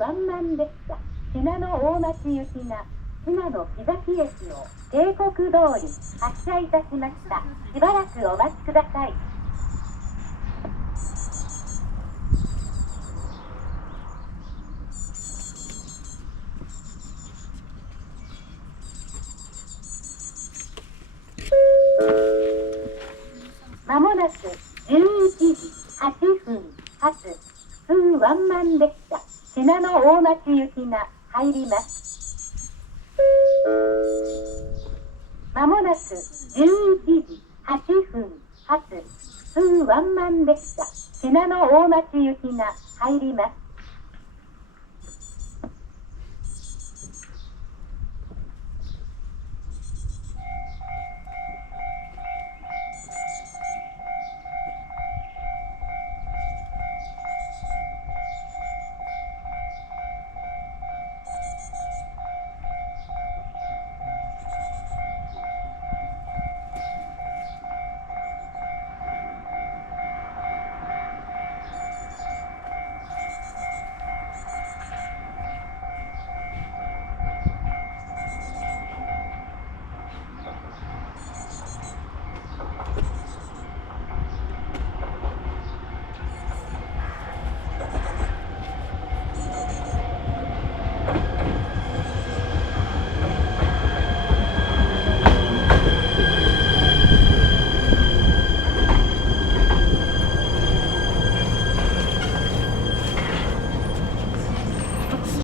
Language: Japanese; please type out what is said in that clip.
ワンマン列車信濃大町行きが信濃木崎駅を定刻通り発車いたしました。しばらくお待ちください。まもなく11時8分発普通ワンマン列車信濃大町行きが入ります。まもなく11時8分発普通ワンマン列車信濃大町行きが入ります。